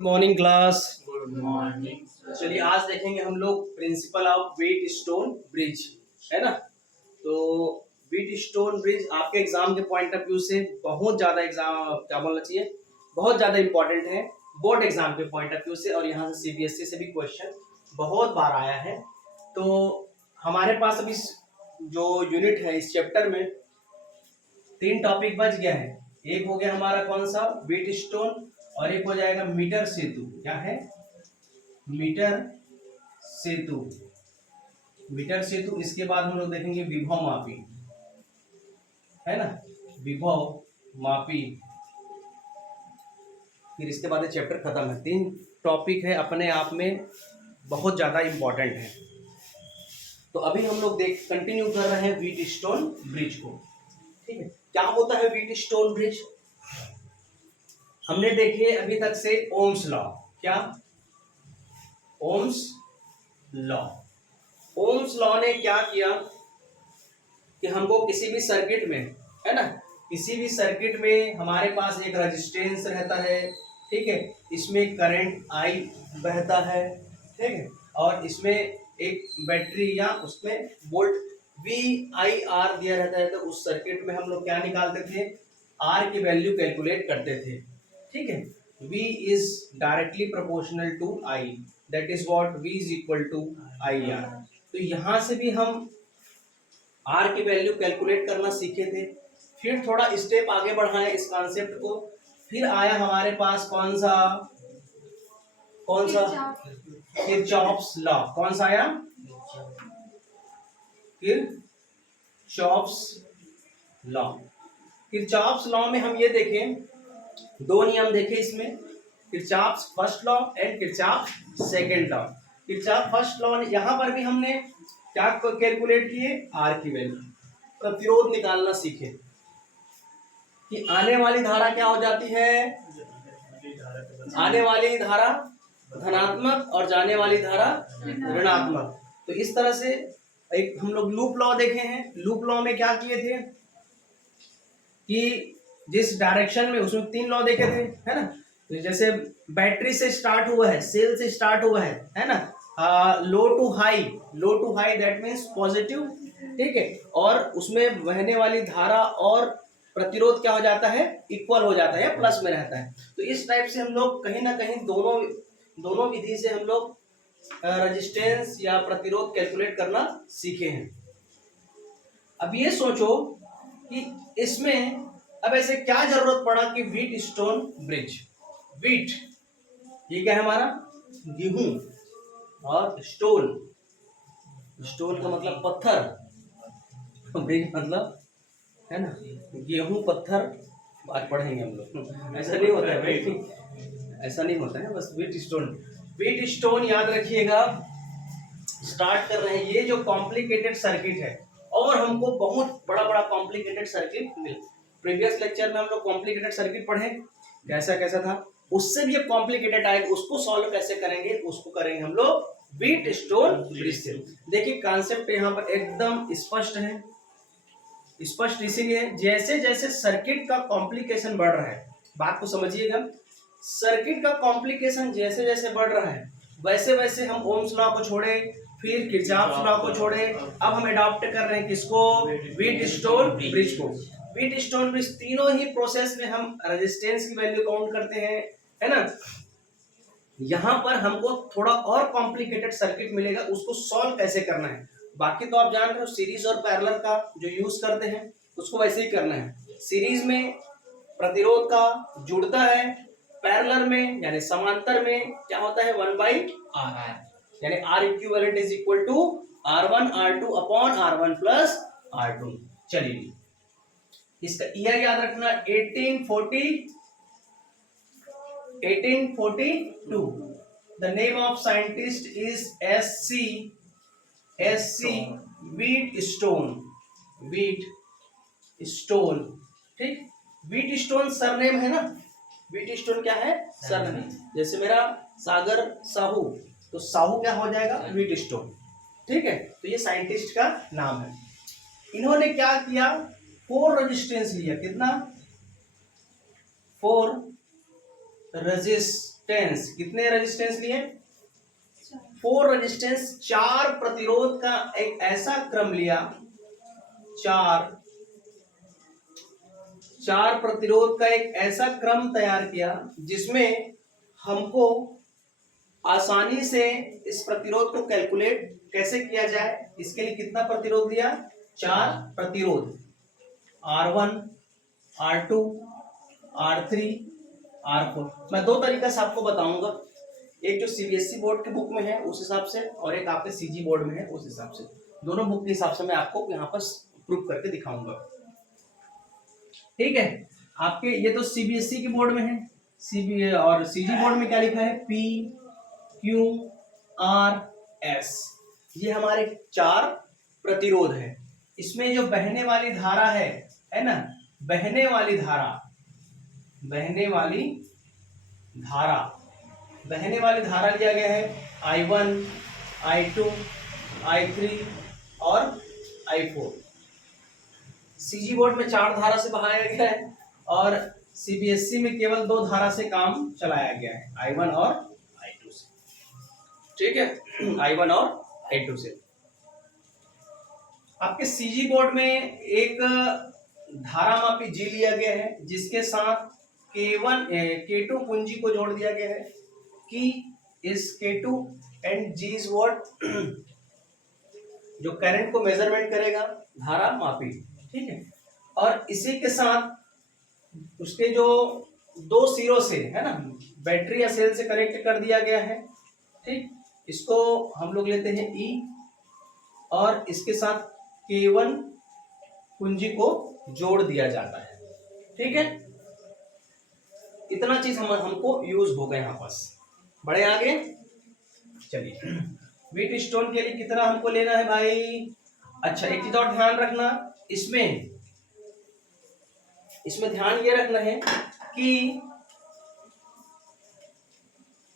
Morning class. Good morning sir. चलिए आज देखेंगे हम लोग principle of wheat stone bridge, है ना। तो व्हीट स्टोन ब्रिज आपके एग्जाम के पॉइंट ऑफ व्यू से बहुत ज़्यादा एग्जाम क्या बोलना चाहिए, बहुत ज़्यादा इंपॉर्टेंट है बोर्ड एग्जाम के पॉइंट ऑफ व्यू से। और यहाँ से सीबीएसई से भी क्वेश्चन बहुत बार आया है। तो हमारे पास अभी जो यूनिट है इस चैप्टर में 3 टॉपिक बच गया है। एक हो गया हमारा कौन सा, व्हीट स्टोन, और एक हो जाएगा मीटर सेतु। क्या है, मीटर सेतु। मीटर सेतु, इसके बाद हम लोग देखेंगे विभव मापी, है ना, विभव मापी। फिर इसके बाद चैप्टर खत्म है। 3 टॉपिक है, अपने आप में बहुत ज्यादा इंपॉर्टेंट है। तो अभी हम लोग कंटिन्यू कर रहे हैं व्हीट स्टोन ब्रिज को। ठीक है, क्या होता है व्हीट स्टोन ब्रिज? हमने देखे अभी तक से ओम्स लॉ। क्या, ओम्स लॉ। ओम्स लॉ ने क्या किया कि हमको किसी भी सर्किट में, है ना, किसी भी सर्किट में हमारे पास एक रेजिस्टेंस रहता है, ठीक है, इसमें करंट आई बहता है, ठीक है, और इसमें एक बैटरी या उसमें वोल्ट वी आई आर दिया रहता है। तो उस सर्किट में हम लोग क्या निकालते थे, आर की वैल्यू कैलकुलेट करते थे। ठीक है, V is directly proportional to I, that is what V is equal to IR। तो यहां से भी हम R की वैल्यू कैलकुलेट करना सीखे थे। फिर थोड़ा स्टेप आगे बढ़ाएं इस कॉन्सेप्ट को। फिर आया हमारे पास कौन सा किरचॉफ्स लॉ। कौन सा आया, किरचॉफ्स लॉ। किरचॉफ्स लॉ में हम ये देखें, 2 नियम देखे इसमें, Kirchhoff's first law and Kirchhoff second law. Kirchhoff first law यहाँ पर भी हमने क्या कैलकुलेट किए, आर की वैल्यू, प्रतिरोध निकालना सीखे कि आने वाली धारा क्या हो जाती है, आने वाली धारा धनात्मक और जाने वाली धारा ऋणात्मक। तो इस तरह से एक हम लोग लूप लॉ देखे हैं। लूप लॉ में क्या किए थे कि जिस डायरेक्शन में, उसमें 3 लॉ देखे थे, है ना। तो जैसे बैटरी से स्टार्ट हुआ है, सेल से स्टार्ट हुआ है ना, low to high, low to high that means positive, ठीक है, और उसमें बहने वाली धारा और प्रतिरोध क्या हो जाता है, इक्वल हो जाता है, प्लस में रहता है। तो इस टाइप से हम लोग कहीं ना कहीं दोनों विधि से हम लोग रेजिस्टेंस या प्रतिरोध कैलकुलेट करना सीखे हैं। अब ये सोचो कि इसमें अब ऐसे क्या जरूरत पड़ा कि व्हीट स्टोन ब्रिज, व्हीट ये क्या है हमारा, गेहूं, और स्टोन, स्टोन का मतलब पत्थर, ब्रिज मतलब, है ना, गेहूं पत्थर। आज पढ़ेंगे हम लोग, ऐसा नहीं होता है भाई, ऐसा नहीं होता है, बस व्हीट स्टोन। व्हीट स्टोन याद रखिएगा। स्टार्ट कर रहे हैं, ये जो कॉम्प्लिकेटेड सर्किट है, और हमको बहुत बड़ा बड़ा कॉम्प्लिकेटेड सर्किट मिल, प्रीवियस लेक्चर में हम लोग कॉम्प्लिकेटेड सर्किट पढ़े, कैसा कैसा था, उससे भी कॉम्प्लिकेटेड आएगा, उसको सॉल्व कैसे करेंगे, उसको करेंगे हम लोग व्हीट स्टोन ब्रिज से। देखिए कॉन्सेप्ट यहाँ पर एकदम स्पष्ट है, स्पष्ट इसीलिए जैसे जैसे सर्किट का कॉम्प्लिकेशन बढ़ रहा है, बात को समझिएगा, सर्किट का कॉम्प्लिकेशन जैसे जैसे बढ़ रहा है, वैसे वैसे हम ओम्स लॉ को छोड़े, फिर किरचॉफ लॉ को छोड़े, अब हम अडॉप्ट कर रहे हैं किसको, व्हीट स्टोन ब्रिज को। व्हीट स्टोन ब्रिज तीनों ही प्रोसेस में हम रेजिस्टेंस की वैल्यू काउंट करते हैं, है ना। यहाँ पर हमको थोड़ा और कॉम्प्लिकेटेड सर्किट मिलेगा, उसको सॉल्व कैसे करना है। बाकी तो आप जान रहे हो, सीरीज और पैरेलल का जो यूज करते हैं उसको वैसे ही करना है। सीरीज में प्रतिरोध का जुड़ता है, पैरेलल में यानी समांतर में क्या होता है, 1/r, यानी R equivalent is equal to R1 R2 upon R1 plus R2। चलिए इसका ईयर याद रखना, 1842। The name of scientist is SC Wheatstone, Wheatstone, ठीक। Wheatstone सरनेम है ना, Wheatstone क्या है, सरनेम। जैसे मेरा सागर साहू, तो साहू क्या हो जाएगा, Wheatstone, ठीक है। तो ये साइंटिस्ट का नाम है। इन्होंने क्या किया, 4 रेजिस्टेंस लिया, कितना, 4 रेजिस्टेंस रेजिस्टेंस, कितने रेजिस्टेंस लिए? 4 रेजिस्टेंस, 4 प्रतिरोध का एक ऐसा क्रम लिया, चार प्रतिरोध का एक ऐसा क्रम तैयार किया जिसमें हमको आसानी से इस प्रतिरोध को कैलकुलेट कैसे किया जाए। इसके लिए कितना प्रतिरोध लिया? 4 प्रतिरोध, R1, R2, R3, R4। मैं 2 तरीका से आपको बताऊंगा, एक जो सीबीएसई बोर्ड के बुक में है उस हिसाब से, और एक आपके सीजी बोर्ड में है उस हिसाब से। दोनों बुक के हिसाब से मैं आपको यहाँ पर प्रूफ करके दिखाऊंगा। ठीक है, आपके ये तो सीबीएसई के बोर्ड में है, सीबी और सीजी बोर्ड में क्या लिखा है? P, Q, R, S। ये हमारे 4 प्रतिरोध है। इसमें जो बहने वाली धारा है ना, बहने वाली धारा लिया गया है I1, I2, I3 और I4। सीजी बोर्ड में 4 धारा से बहाया गया है और सीबीएसई में केवल 2 धारा से काम चलाया गया है, I1 और I2 से। ठीक है, I1 और I2 से। आपके सीजी बोर्ड में एक धारामापी G लिया गया है जिसके साथ K2 कुंजी को जोड़ दिया गया है कि इस K2 and G is what, जो करंट को मेजरमेंट करेगा, धारामापी। ठीक है, और इसी के साथ उसके जो 2 सिरों से है ना, बैटरी या सेल से कनेक्ट कर दिया गया है। ठीक, इसको हम लोग लेते हैं E, और इसके साथ K1 कुंजी को जोड़ दिया जाता है। ठीक है, इतना चीज हमको यूज होगा यहाँ पास। बड़े आगे चलिए, व्हीट स्टोन के लिए कितना हमको लेना है भाई? अच्छा, एक चीज और ध्यान रखना, इसमें ध्यान ये रखना है कि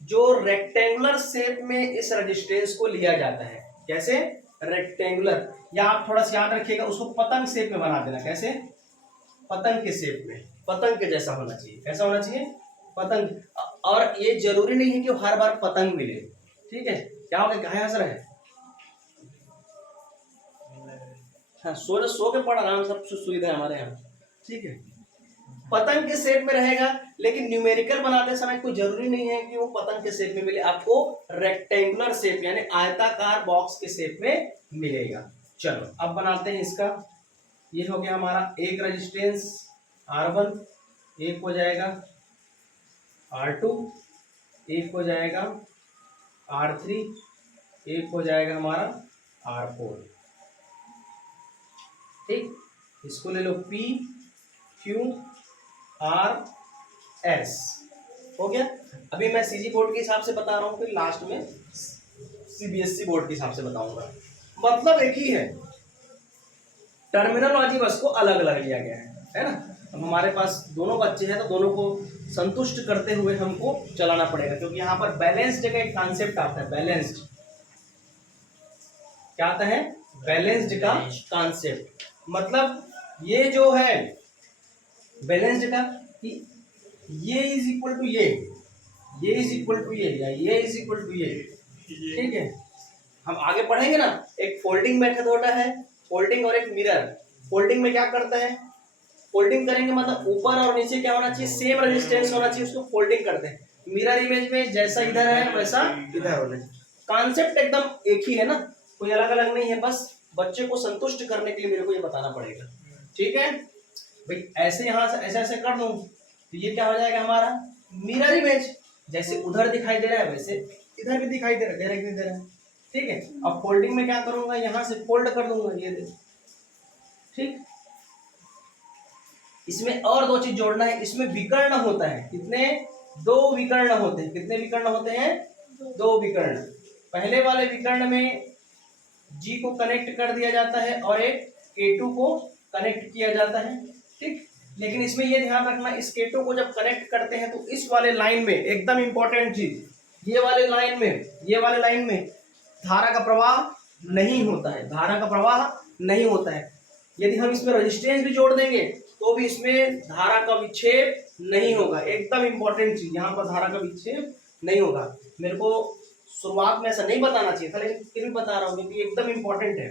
जो रेक्टेंगुलर शेप में इस रेजिस्टेंस को लिया जाता है, कैसे? रेक्टेंगुलर, या आप थोड़ा सा याद रखिएगा, उसको पतंग शेप में बना देना। कैसे? पतंग के शेप में, पतंग के जैसा होना चाहिए। कैसा होना चाहिए? पतंग। और ये जरूरी नहीं है कि हर बार पतंग मिले। ठीक है, क्या हो गया, हंस रहे हैं? हाँ, सो के पढ़ आराम, सब सुविधा है हमारे यहाँ। ठीक है, पतंग के शेप में रहेगा, लेकिन न्यूमेरिकल बनाते समय कोई जरूरी नहीं है कि वो पतंग के शेप में मिले, आपको रेक्टेंगुलर शेप यानी आयताकार बॉक्स के शेप में मिलेगा। चलो अब बनाते हैं इसका। ये हो गया हमारा एक रेजिस्टेंस R1, एक हो जाएगा R2, एक हो जाएगा R3, एक हो जाएगा हमारा R4। ठीक, इसको ले लो P, Q, R, S। हो गया। अभी मैं सीजी बोर्ड के हिसाब से बता रहा हूँ, फिर लास्ट में सीबीएसई बोर्ड के हिसाब से बताऊंगा। मतलब एक ही है, टर्मिनोलॉजी बस को अलग अलग लिया गया है ना। अब हमारे पास दोनों बच्चे हैं तो दोनों को संतुष्ट करते हुए हमको चलाना पड़ेगा, क्योंकि यहाँ पर बैलेंस्ड का एक कॉन्सेप्ट आता है। बैलेंस्ड क्या आता है? बैलेंस्ड का कॉन्सेप्ट। मतलब ये जो है बैलेंस्ड का, ये इज इक्वल टू ये इज इक्वल टू ये, या ये इज इक्वल टू ये। ठीक है, हम आगे पढ़ेंगे ना। एक फोल्डिंग मेथड होता है, फोल्डिंग, और एक मिरर। फोल्डिंग में क्या करता है? फोल्डिंग करेंगे मतलब ऊपर और नीचे क्या होना चाहिए? सेम रेजिस्टेंस होना चाहिए, उसको फोल्डिंग करते हैं। मिरर इमेज में जैसा इधर है वैसा इधर होना चाहिए। कॉन्सेप्ट एकदम एक ही है ना, कोई अलग अलग नहीं है। बस बच्चे को संतुष्ट करने के लिए मेरे को ये बताना पड़ेगा। ठीक है भाई, ऐसे यहाँ से ऐसे ऐसे कर दूं तो ये क्या हो जाएगा हमारा? Mirror image. जैसे उधर दिखाई दे रहा है वैसे इधर भी दिखाई दे रहा है, डायरेक्टली दे रहा है। ठीक है, अब फोल्डिंग में क्या करूंगा? यहाँ से फोल्ड कर दूंगा, ये दे। ठीक, इसमें और 2 चीज जोड़ना है। इसमें विकर्ण होता है, कितने? 2 विकर्ण होते हैं। कितने विकर्ण होते हैं? 2 विकर्ण। पहले वाले विकर्ण में G को कनेक्ट कर दिया जाता है और एक K2 को कनेक्ट किया जाता है। ठीक, लेकिन इसमें ये ध्यान रखना, इस K2 को जब कनेक्ट करते हैं तो इस वाले लाइन में एकदम इंपॉर्टेंट चीज, ये वाले लाइन में धारा का प्रवाह नहीं होता है। धारा का प्रवाह नहीं होता है। यदि हम इसमें रेजिस्टेंस भी जोड़ देंगे तो भी इसमें धारा का विक्षेप नहीं होगा। एकदम इंपॉर्टेंट चीज, यहाँ पर धारा का विक्षेप नहीं होगा। मेरे को शुरुआत में ऐसा नहीं बताना चाहिए था, लेकिन फिर भी बता रहा हूँ क्योंकि एकदम इंपॉर्टेंट है,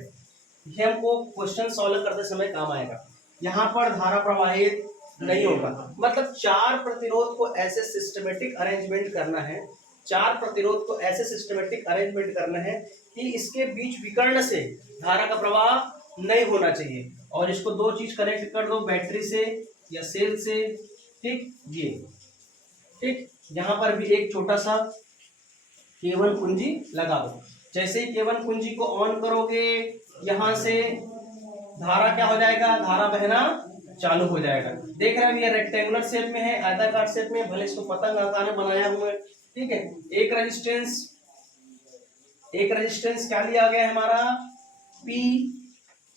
ये हमको क्वेश्चन सॉल्व करते समय काम आएगा। यहाँ पर धारा प्रवाहित नहीं होगा, मतलब चार प्रतिरोध को ऐसे सिस्टमेटिक अरेंजमेंट करना है, चार प्रतिरोध को ऐसे सिस्टमेटिक अरेंजमेंट करना है कि इसके बीच विकर्ण से धारा का प्रवाह नहीं होना चाहिए, और इसको दो चीज कनेक्ट कर दो, बैटरी से या सेल से, ठीक, ये ठीक। यहाँ पर भी एक छोटा सा केवल कुंजी लगा दो। जैसे ही केवल कुंजी को ऑन करोगे, यहाँ से धारा क्या हो जाएगा, धारा बहना चालू हो जाएगा। देख रहे हैं ये रेक्टेंगुलर शेप में है, आयताकार शेप में, भले इसको पतंग आकार में बनाया हुआ है, ठीक है। एक रेजिस्टेंस क्या लिया गया है हमारा, P,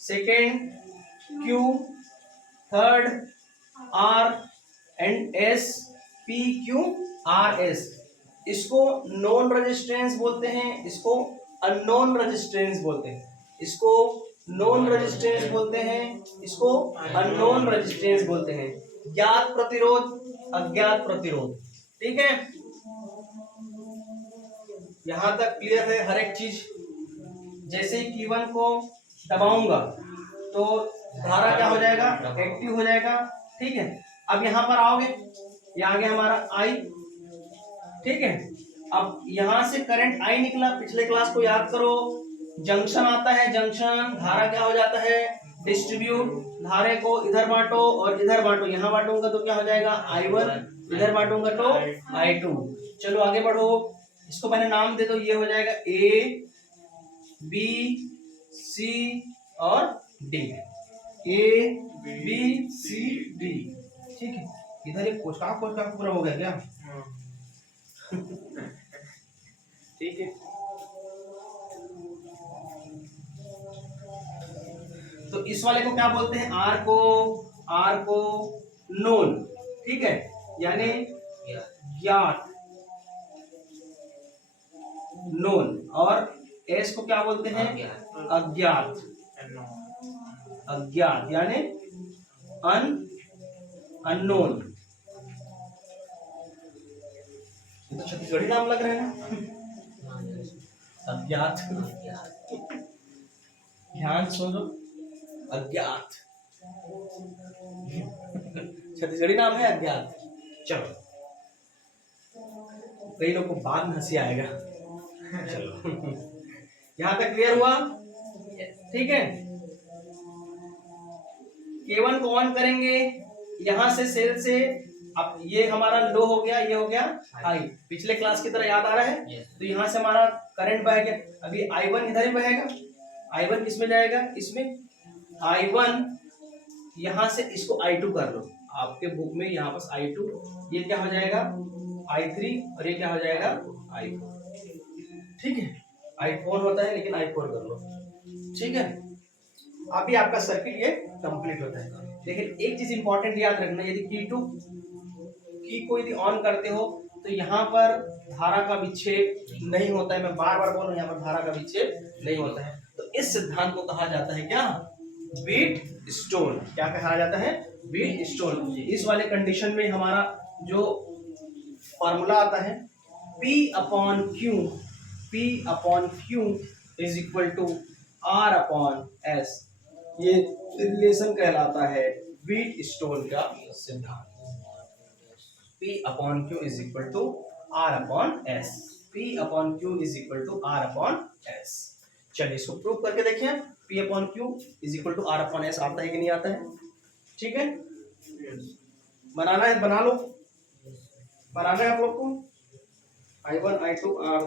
second Q, third R and S, P Q R S। इसको नॉन रेजिस्टेंस बोलते हैं, इसको अननोन रेजिस्टेंस बोलते हैं, इसको नॉन रेजिस्टेंस बोलते हैं, इसको अननोन रेजिस्टेंस बोलते हैं। ज्ञात प्रतिरोध, अज्ञात प्रतिरोध, ठीक है। यहां तक क्लियर है हर एक चीज। जैसे ही Q1 को दबाऊंगा तो धारा क्या हो जाएगा, एक्टिव हो जाएगा, ठीक है। अब यहां पर आओगे, ये आ गया हमारा I, ठीक है। अब यहां से करंट I निकला, पिछले क्लास को याद करो, जंक्शन आता है, जंक्शन, धारा क्या हो जाता है, डिस्ट्रीब्यूट, धारे को इधर बांटो और इधर बांटो, यहां बांटूंगा तो क्या हो जाएगा I1, इधर बांटूंगा तो I2। चलो आगे बढ़ो, इसको पहले नाम दे दो, ये हो जाएगा A, B, C और D, A, B, C, D, ठीक है। इधर एक कोष्ठक पूरा हो गया क्या, ठीक है। तो इस वाले को क्या बोलते हैं, आर को नोन, ठीक है, यानी ज्ञात, नोन, और एस को क्या बोलते हैं, अज्ञात, अज्ञात यानी अननोन। ये तो छत्तीसगढ़ी नाम लग रहे हैं ना, अज्ञात, ध्यान सुनो, अज्ञात छत्तीसगढ़ी नाम है अज्ञात। चलो, कई लोग को बाद में हंसी आएगा। चलो यहां तक क्लियर हुआ, ठीक है। केवल को ऑन करेंगे, यहां से सेल से, अब ये हमारा लो हो गया, ये हो गया हाई, पिछले क्लास की तरह याद आ रहा है। तो यहां से हमारा करंट बह गया, अभी I1 इधर ही बहेगा, I1 किसमें जाएगा, इसमें, I1 यहां से इसको I2 कर लो, आपके बुक में यहाँ पर I2, ये क्या हो जाएगा I3 और ये क्या हो जाएगा I4, ठीक है। I4 होता है लेकिन I4 कर लो, ठीक है। अभी आपका सर्किट ये कंप्लीट होता है। लेकिन एक चीज इंपॉर्टेंट याद रखना, यदि की को यदि ऑन करते हो तो यहाँ पर धारा का विक्षेप नहीं होता है, मैं बार बार बोल रहा हूँ, यहाँ पर धारा का विक्षेप नहीं होता है। तो इस सिद्धांत को कहा जाता है क्या, व्हीट स्टोन। क्या कहा जाता है, व्हीट स्टोन। इस वाले कंडीशन में हमारा जो फॉर्मूला आता है P/Q is equal to R/S, ये रिलेशन कहलाता है व्हीट स्टोन का सिद्धांत। P/Q is equal to R/S, P/Q is equal to R/S। चलिए इसको प्रूव करके देखें, P/Q is equal to R/S आता है कि नहीं आता है, ठीक है। बनाना है, बना लो, बनाना है आप लोग को। I1 I2 R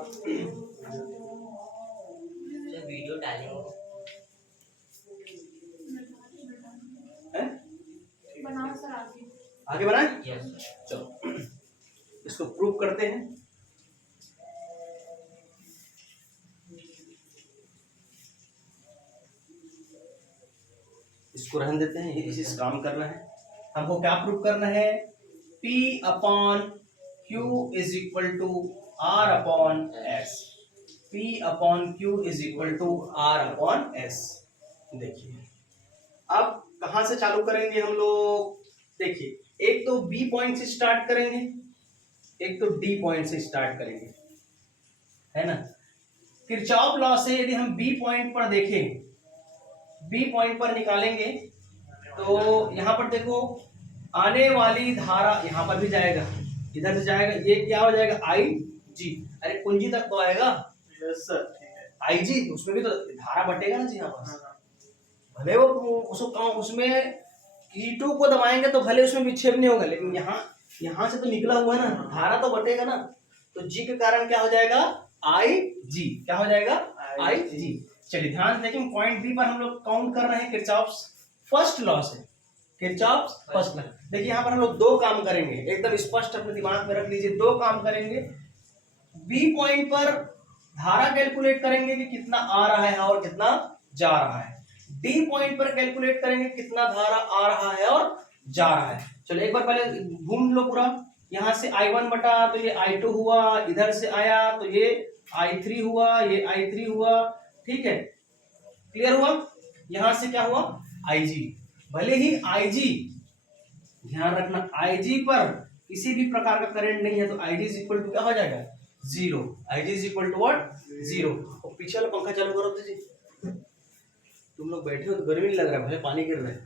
वीडियो डालेंगे, बनाओ सर आगे बनाए। यस चलो इसको प्रूव करते हैं। इसको रहने देते हैं, इस काम करना है हमको। क्या प्रूव करना है, P/Q is equal to R/S, P/Q is equal to R/S। देखिए अब कहां से चालू करेंगे हम लोग, देखिए एक तो B पॉइंट से स्टार्ट करेंगे, एक तो डी पॉइंट से स्टार्ट करेंगे, है ना। किरचॉफ लॉ से यदि हम बी पॉइंट पर देखें, बी पॉइंट पर निकालेंगे तो यहाँ पर देखो आने वाली धारा यहाँ पर भी जाएगा, इधर से जाएगा, ये क्या हो जाएगा आई जी, अरे कुंजी तक तो आएगा। यस सर, ठीक है। आई जी उसमें भी तो धारा बटेगा ना जी यहाँ पर, भले वो उसको उसमें E2 को दबाएंगे तो भले उसमें विक्षेप नहीं होगा, लेकिन यहाँ से तो निकला हुआ है ना, धारा तो बटेगा ना। तो जी के कारण क्या हो जाएगा आई जी, क्या हो जाएगा आई जी। चलिए ध्यान से देखें, पॉइंट बी पर हम लोग काउंट कर रहे हैं किरचॉफ्स फर्स्ट लॉ से, किरचॉफ्स फर्स्ट लॉ। देखिए यहाँ पर हम लोग दो काम करेंगे, एकदम स्पष्ट अपने दिमाग में रख लीजिए, दो काम करेंगे। बी पॉइंट पर धारा कैलकुलेट करेंगे कि कितना आ रहा है और कितना जा रहा है, डी पॉइंट पर कैलकुलेट करेंगे कितना धारा आ रहा है और जा रहा है। चलो एक बार पहले घूम लो पूरा, यहाँ से I1 बटा तो ये I2 हुआ, इधर से आया तो ये I3 हुआ, ये I3 हुआ, ठीक है, क्लियर हुआ। यहां से क्या हुआ IG, भले ही IG, ध्यान रखना IG पर किसी भी प्रकार का करंट नहीं है तो IG इज इक्वल टू क्या हो जाएगा zero, IG is equal to what zero. और पीछे वाला पंखा चालू करो तो जी, तुम लोग बैठे हो तो गर्मी नहीं लग रहा है, भले पानी गिर रहा है,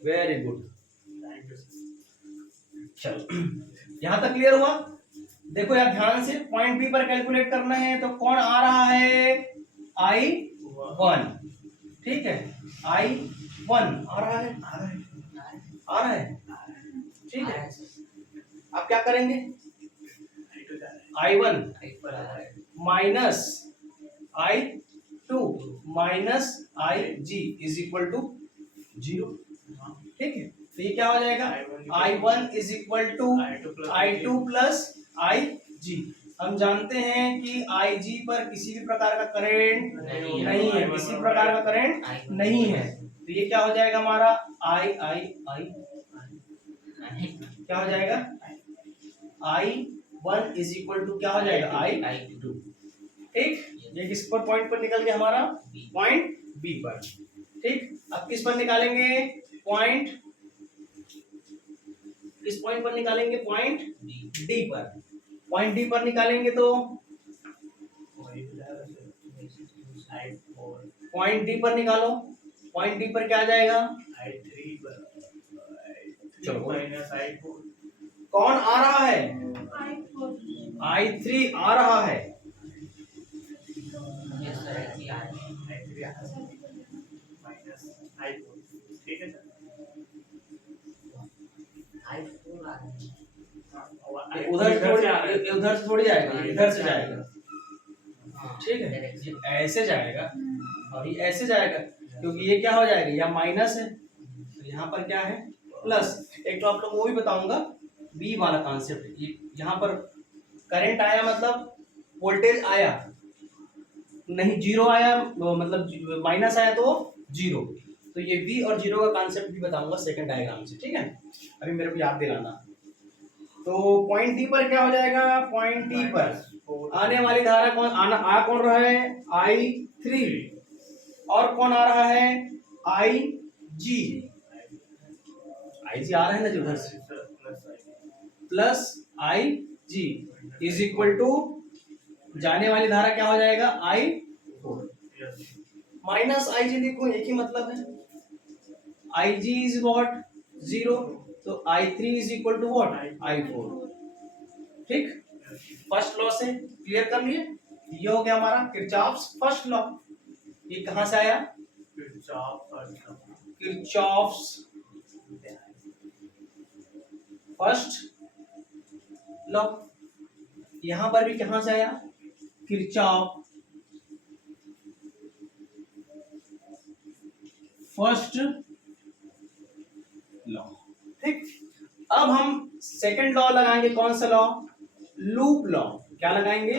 वेरी गुड। चलो यहां तक क्लियर हुआ। देखो यार ध्यान से, पॉइंट बी पर कैलकुलेट करना है तो कौन आ रहा है I1, ठीक है, I1 आ रहा है, आ रहा है, ठीक है। अब क्या करेंगे I1 minus I2 minus IG is equal to zero, ठीक है। तो ये क्या हो जाएगा I1 is equal to I2 plus IG। हम जानते हैं कि IG पर किसी भी प्रकार का करंट नहीं है, किसी प्रकार का करंट नहीं है, तो ये क्या हो जाएगा हमारा I क्या हो जाएगा I1 इज इक्वल टू क्या हो जाएगा I2, ठीक। ये किस पर पॉइंट पर निकल गया हमारा पॉइंट बी पर, ठीक। अब किस पर निकालेंगे पॉइंट, किस पॉइंट पर निकालेंगे पॉइंट डी पर, पॉइंट डी पर निकालेंगे तो पॉइंट डी पर निकालो, पॉइंट डी पर क्या आ जाएगा चलो कौन आ रहा है I3 आ रहा है, उधर से थोड़ी जाएगा, इधर से जाएगा, ठीक है, ये ऐसे जाएगा और ये ऐसे जाएगा, क्योंकि ये क्या हो जाएगा यहाँ माइनस है तो यहाँ पर क्या है प्लस। एक तो आप लोग वो भी बताऊंगा बी वाला कॉन्सेप्ट, यहाँ पर करंट आया मतलब वोल्टेज आया नहीं, जीरो आया मतलब माइनस आया तो जीरो, तो ये बी और जीरो का कॉन्सेप्ट भी बताऊंगा सेकंड डायग्राम से, ठीक है। अभी मेरे को याद दिलाना। तो पॉइंट डी पर क्या हो जाएगा, पॉइंट डी पर आने वाली धारा कौन आ कौन रहा है I3, और कौन आ रहा है IG, IG आ रहा है ना जो उधर से, plus IG is equal to जाने वाली धारा क्या हो जाएगा I4 माइनस IG, देखो एक ही मतलब है, IG इज व्हाट जीरो, तो I3 is equal to what I4, ठीक। फर्स्ट लॉ से क्लियर कर लिए, ये हो गया हमारा किरचॉफ्स फर्स्ट लॉ। ये कहां से आया किरचॉफ्स फर्स्ट लॉ, यहां पर भी कहां से आया किरचॉफ फर्स्ट लॉ, ठीक। अब हम सेकंड लॉ लगाएंगे, कौन सा लॉ लूप लॉ, क्या लगाएंगे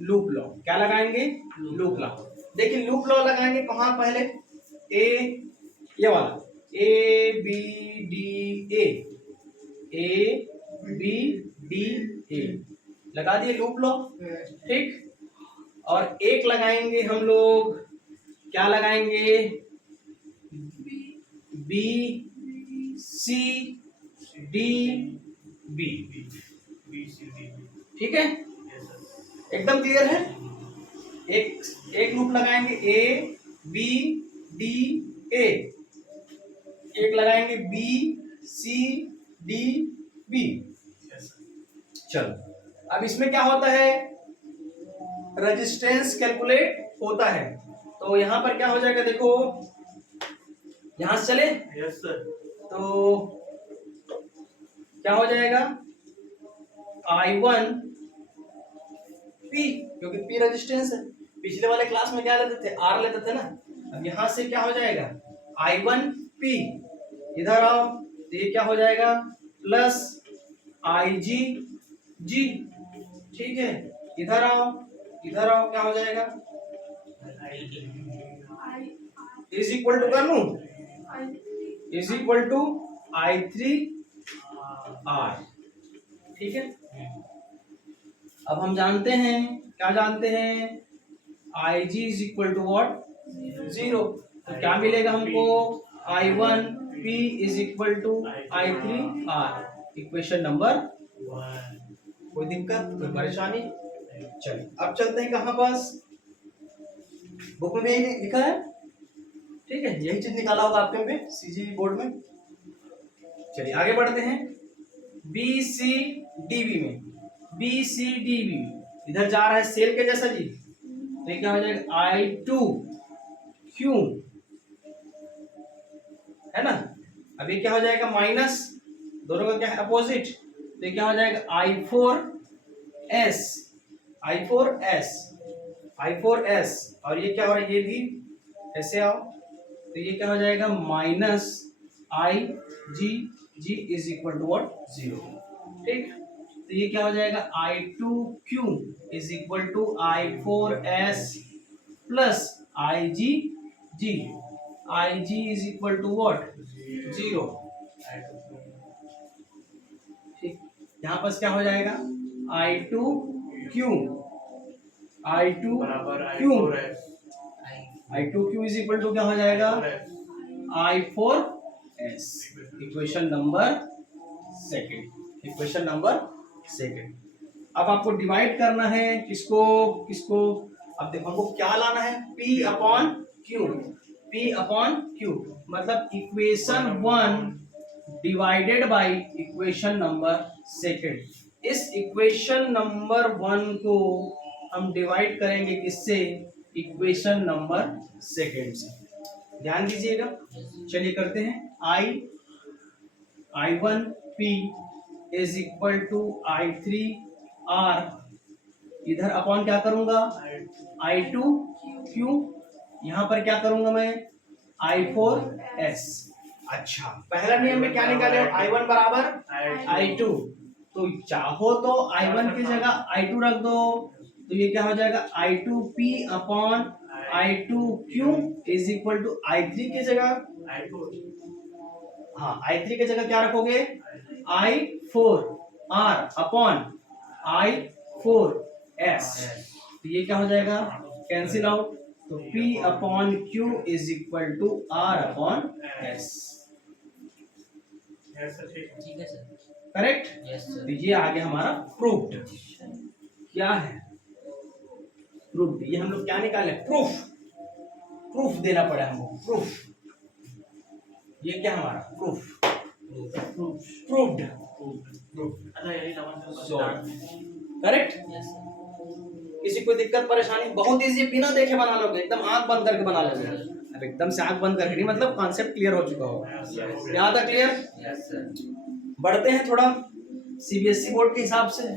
लूप लॉ, क्या लगाएंगे लूप लॉ। देखिए लूप लॉ लगाएंगे कहां, पहले ये वाला ए बी डी ए लगा दिए लूप लॉ, ठीक। और एक लगाएंगे हम लोग, क्या लगाएंगे B C D B. B C D. ठीक है, यस सर। एकदम क्लियर है। एक एक लूप लगाएंगे ए बी डी ए, एक लगाएंगे B C D B. Yes sir. चलो अब इसमें क्या होता है, रेजिस्टेंस कैलकुलेट होता है। तो यहां पर क्या हो जाएगा, देखो यहां से चले यस सर। तो क्या हो जाएगा, I1 P, क्योंकि P रेजिस्टेंस है। पिछले वाले क्लास में क्या लेते थे, R लेते थे ना। अब यहां से क्या हो जाएगा, I1 P, इधर आओ तो ये क्या हो जाएगा, प्लस IG G। ठीक है, इधर आओ क्या हो जाएगा, इज इक्वल टू कर लूं, is equal to I3 R। ठीक है, अब हम जानते हैं, क्या जानते हैं, IG is equal to what, 0। तो क्या मिलेगा हमको, I1 P is equal to I3 R, equation number 1। कोई दिक्कत, कोई परेशानी? चलिए अब चलते हैं कहाँ पास, बुक में भी यही लिखा है। ठीक है, यही चीज निकाला होगा आपके पे सीजी बोर्ड में। चलिए आगे बढ़ते हैं, बी सी डी बी में, बी सी डी बी इधर जा रहा है सेल के जैसा जी। तो ये क्या हो जाएगा, I2 Q, है ना। अब ये क्या हो जाएगा, माइनस, दोनों का क्या है, अपोजिट। तो ये क्या हो जाएगा, I4S, I4S, I4S। और ये क्या हो रहा है, ये भी ऐसे आओ तो ये क्या हो जाएगा, minus IG is equal to what, 0। ठीक, तो ये क्या हो जाएगा, I2Q is equal to I4S plus IG is equal to what, 0। ठीक, यहाँ पर क्या हो जाएगा, I2Q बराबर I2Q इज इक्वल टू क्या हो जाएगा, I4S, equation number second, equation number second. अब आपको डिवाइड करना है किसको किसको, अब देखो हमको क्या लाना है, P upon Q, P upon Q, मतलब equation 1 divided by equation number second. इस इक्वेशन नंबर 1 को हम डिवाइड करेंगे किससे, इक्वेशन नंबर सेकंड से। ध्यान दीजिएगा, चलिए करते हैं, I1 P is equal to I3 R, इधर अपॉन क्या करूंगा, I2 Q, यहां पर क्या करूंगा मैं, I4S। अच्छा, पहला नियम में क्या निकाले हो, I1 बराबर I2, तो चाहो तो I1 की जगह I2 रख दो, तो ये क्या हो जाएगा, I2P upon I2Q is equal to I3 की जगह, हाँ I3 की जगह क्या रखोगे, I4R अपॉन I4S। तो ये क्या हो जाएगा, कैंसिल आउट, तो P upon Q is equal to R upon S। ठीक है सर। करेक्ट, यस तो सर। ये आगे हमारा प्रूफ्ड, क्या है, प्रूफ्ड। ये हम लोग क्या निकाले, प्रूफ, प्रूफ देना पड़ा हमको, प्रूफ। ये क्या हमारा proof, proofed, correct. Yes sir. किसी को दिक्कत परेशानी, बहुत इजी, बिना देखे बना लोगे, एकदम आंख बंद करके बना लोगे। अब एकदम से आंख बंद करके नहीं, मतलब कॉन्सेप्ट क्लियर हो चुका हो, यहाँ तक क्लियर। Yes sir. बढ़ते हैं थोड़ा सीबीएसई बोर्ड के हिसाब से,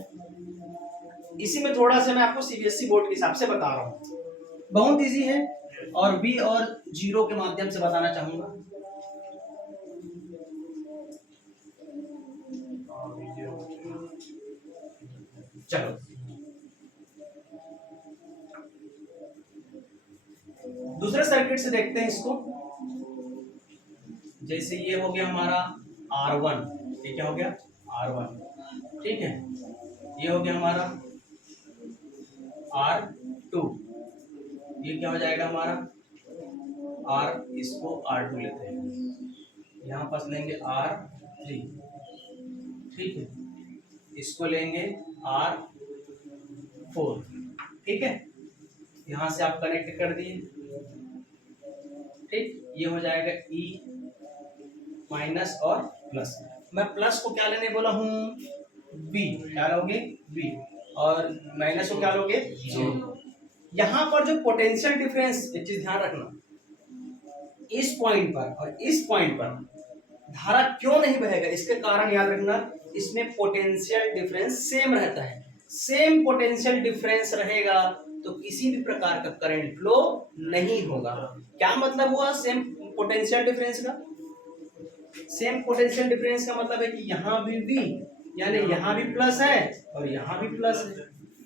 इसी में थोड़ा सा मैं आपको सीबीएसई बोर्ड के हिसाब से बता रहा हूँ, बहुत इजी है, और बी और जीरो के माध्यम से बताना चाहूंगा। चलो दूसरे सर्किट से देखते हैं इसको। जैसे ये हो गया हमारा R1, ये क्या हो गया R1, ठीक है। ये हो गया हमारा R2, ये क्या हो जाएगा हमारा R, इसको R2 लेते हैं, यहाँ पास लेंगे R3, ठीक है। इसको लेंगे R4, ठीक है। यहां से आप कनेक्ट कर दिए, ठीक। ये हो जाएगा E माइनस और प्लस। मैं प्लस को क्या लेने बोला हूँ, B, क्या लोगे B, और माइनस को क्या लोगे 0। यहाँ पर जो पोटेंशियल डिफरेंस, एक चीज ध्यान रखना, इस पॉइंट पर और इस पॉइंट पर धारा क्यों नहीं बहेगा, इसके कारण याद रखना, इसमें पोटेंशियल डिफरेंस सेम रहता है। सेम पोटेंशियल डिफरेंस रहेगा तो किसी भी प्रकार का करंट फ्लो नहीं होगा। क्या मतलब हुआ सेम पोटेंशियल डिफरेंस का? सेम पोटेंशियल डिफरेंस का मतलब है कि यहाँ भी V, यानी यहाँ भी प्लस है और यहाँ भी प्लस है,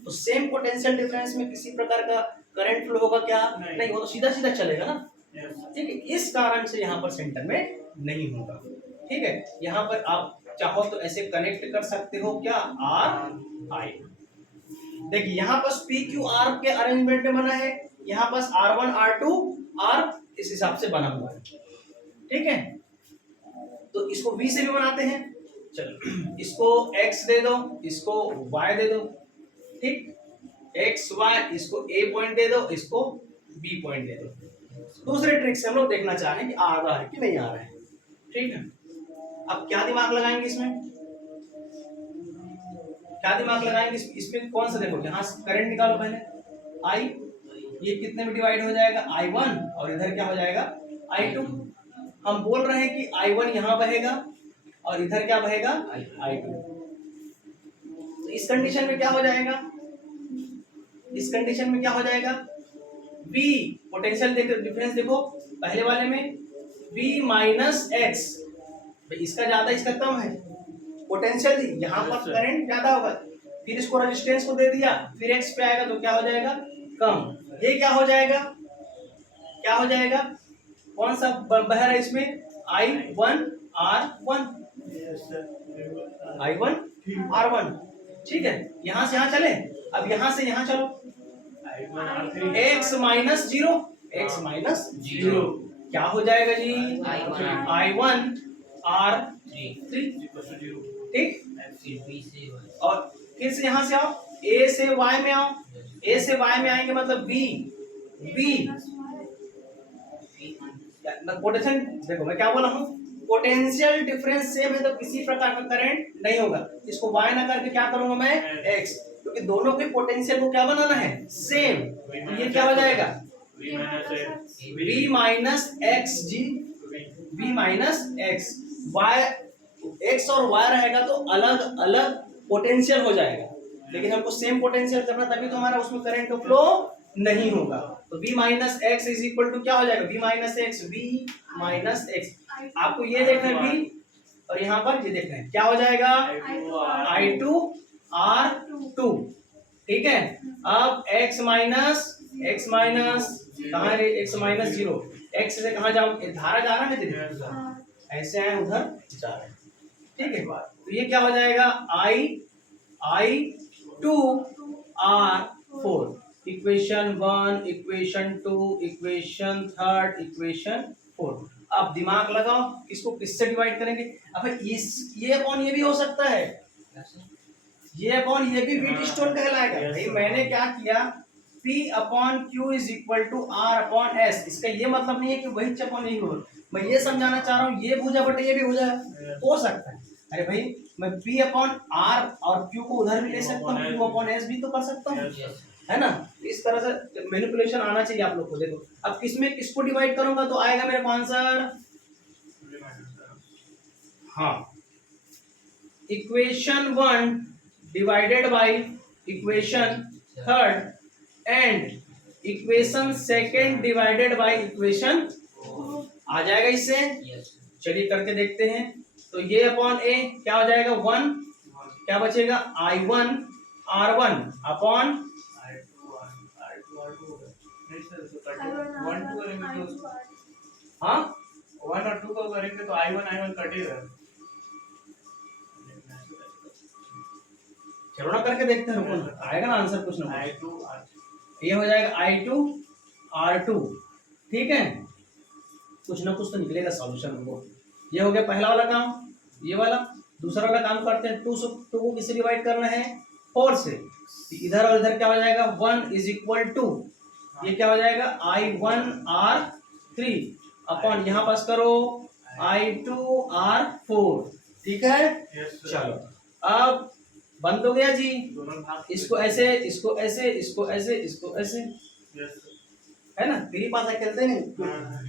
तो सेम पोटेंशियल डिफरेंस में किसी प्रकार का करंट फ्लो होगा क्या? नहीं, वो तो सीधा सीधा चलेगा ना, ठीक है। इस कारण से यहाँ पर सेंटर में नहीं होगा, ठीक है। यहाँ पर आप चाहो तो ऐसे कनेक्ट कर सकते हो, क्या R I। देखिए यहाँ पर PQR के अरेंजमेंट में बना है, यहाँ पर R1 R2 R इस हिसाब से बना हुआ है, ठीक है। तो इसको V से भी बनाते हैं, चलो इसको X दे दो, इसको Y दे दो, ठीक। X Y, इसको A पॉइंट दे दो, इसको B पॉइंट दे दो। दूसरे ट्रिक से हम लोग देखना चाह रहे हैं कि आ रहा है कि नहीं आ रहा है, ठीक है। अब क्या दिमाग लगाएंगे इसमें, क्या दिमाग लगाएंगे इसमें कौन सा, देखो यहाँ करंट निकालो पहले, I, ये कितने में डिवाइड हो जाएगा I1, और इधर क्या हो जाएगा I2। हम बोल रहे हैं कि I1 यहाँ बहेगा और इधर क्या बहेगा I2। तो इस कंडीशन में क्या हो जाएगा, इस कंडीशन में क्या हो जाएगा, V पोटेंशियल डिफरेंस देखो पहले वाले में V माइनस एक्स, इसका ज्यादा इसका कम है पोटेंशियल, यहाँ पर करंट ज्यादा होगा, फिर इसको रेजिस्टेंस को दे दिया, फिर एक्स पे आएगा तो क्या हो जाएगा कम। ये क्या हो जाएगा, क्या हो जाएगा, कौन सा बह रहा है इसमें I1 R1, I1 R1, ठीक है। यहाँ से यहाँ चले, अब यहाँ से यहाँ चलो, x माइनस 0, x माइनस 0 क्या हो जाएगा जी I1 R3, ठीक। और फिर से यहाँ से आओ, A से Y में आओ, A से Y में आएंगे मतलब B पोटेंशियल, देखो मैं क्या बोला हूँ, पोटेंशियल डिफरेंस सेम है तो किसी प्रकार का करंट नहीं होगा। इसको Y ना करके क्या करूंगा मैं X, क्योंकि दोनों के पोटेंशियल को क्या बनाना है सेम, तो ये क्या हो जाएगा V माइनस एक्स जी, V minus x, Y X और Y रहेगा तो अलग अलग पोटेंशियल हो जाएगा, लेकिन हमको सेम पोटेंशियल करना, तभी तो हमारा उसमें करंट का फ्लो नहीं होगा। तो V minus X is equal to क्या हो जाएगा, V minus X, V minus X, आपको ये देखना है V, और यहाँ पर ये देखना है क्या हो जाएगा I2 R2, ठीक है। अब x माइनस कहाँ है, x माइनस 0, x से कहाँ जाओ, धारा जा रहा है ना, ऐसे आए उधर जा रहे हैं, ठीक है। तो ये क्या हो जाएगा I2 R4, equation 1, equation 2, equation 3, equation 4। अब दिमाग लगाओ, इसको किससे डिवाइड करेंगे, अब इस ये अपॉन ये भी हो सकता है, ये अपॉन ये भी व्हीटस्टोन कहलाएगा। भाई मैंने क्या किया, P upon Q is equal to R upon S, इसका ये मतलब नहीं है कि वही अपॉन यही होगा, मैं ये समझाना चाह रहा हूँ, ये भुजा बटे ये भी भुजा हो सकता है। अरे भाई मैं P अपॉन R और Q को उधर भी ले सकता हूँ, Q अपॉन S भी तो कर सकता हूँ, है ना। इस तरह से मैनिपुलेशन आना चाहिए आप लोग को। देखो अब किसमें किसको डिवाइड करूंगा तो आएगा मेरे को आंसर, हाँ, equation 1 divided by equation 3 and equation 2 divided by equation, आ जाएगा इससे। चलिए करके देखते हैं। तो ये अपॉन ए क्या हो जाएगा 1, क्या बचेगा I1 R1 अपॉन, हाँ 1 और 2 को करेंगे तो I1 कटेगा। चलो ना करके देखते हैं, रुको आएगा ना आंसर कुछ ना कुछ। ये हो जाएगा I2 R2, ठीक है, कुछ ना कुछ तो निकलेगा सॉल्यूशन हमको। ये हो गया पहला वाला काम, ये वाला दूसरा वाला काम करते हैं, 2 से 2 को किससे डिवाइड करना है, 4 से। तो इधर और इधर क्या हो जाएगा, 1 इज इक्वल टू, ये क्या हो जाएगा, I1R3 अपॉन यहाँ पास करो I2R4। ठीक है, Yes, sir. चलो अब बंद हो गया जी। दोनों भाग इसको ऐसे, इसको ऐसे, इसको ऐसे, इसको ऐसे, Yes, sir. है ना, तेरी पास खेलते नहीं, हाँ,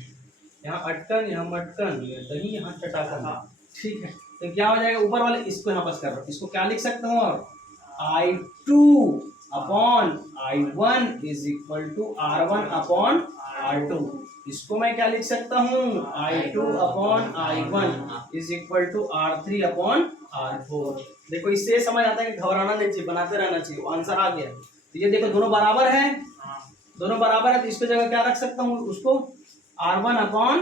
यहाँ अटकन, यहाँ मटकन, ये दही, यहाँ चटाकन। हाँ। ठीक है, तो क्या हो जाएगा, ऊपर वाले इसको यहाँ पास कर रहा हूँ, इसको क्या लिख सकता हूँ, और I2 upon I1 is equal to R1 upon R2। इसको मैं क्या लिख सकता हूँ, I2 upon I1 is equal to R3 upon R4। देखो इससे समझ आता है कि घबराना नहीं चाहिए, बनाते रहना चाहिए, आंसर आ गया। तो ये देखो दोनों बराबर है, हाँ। दोनों बराबर है, तो इसको जगह क्या रख सकता हूँ, उसको R1 upon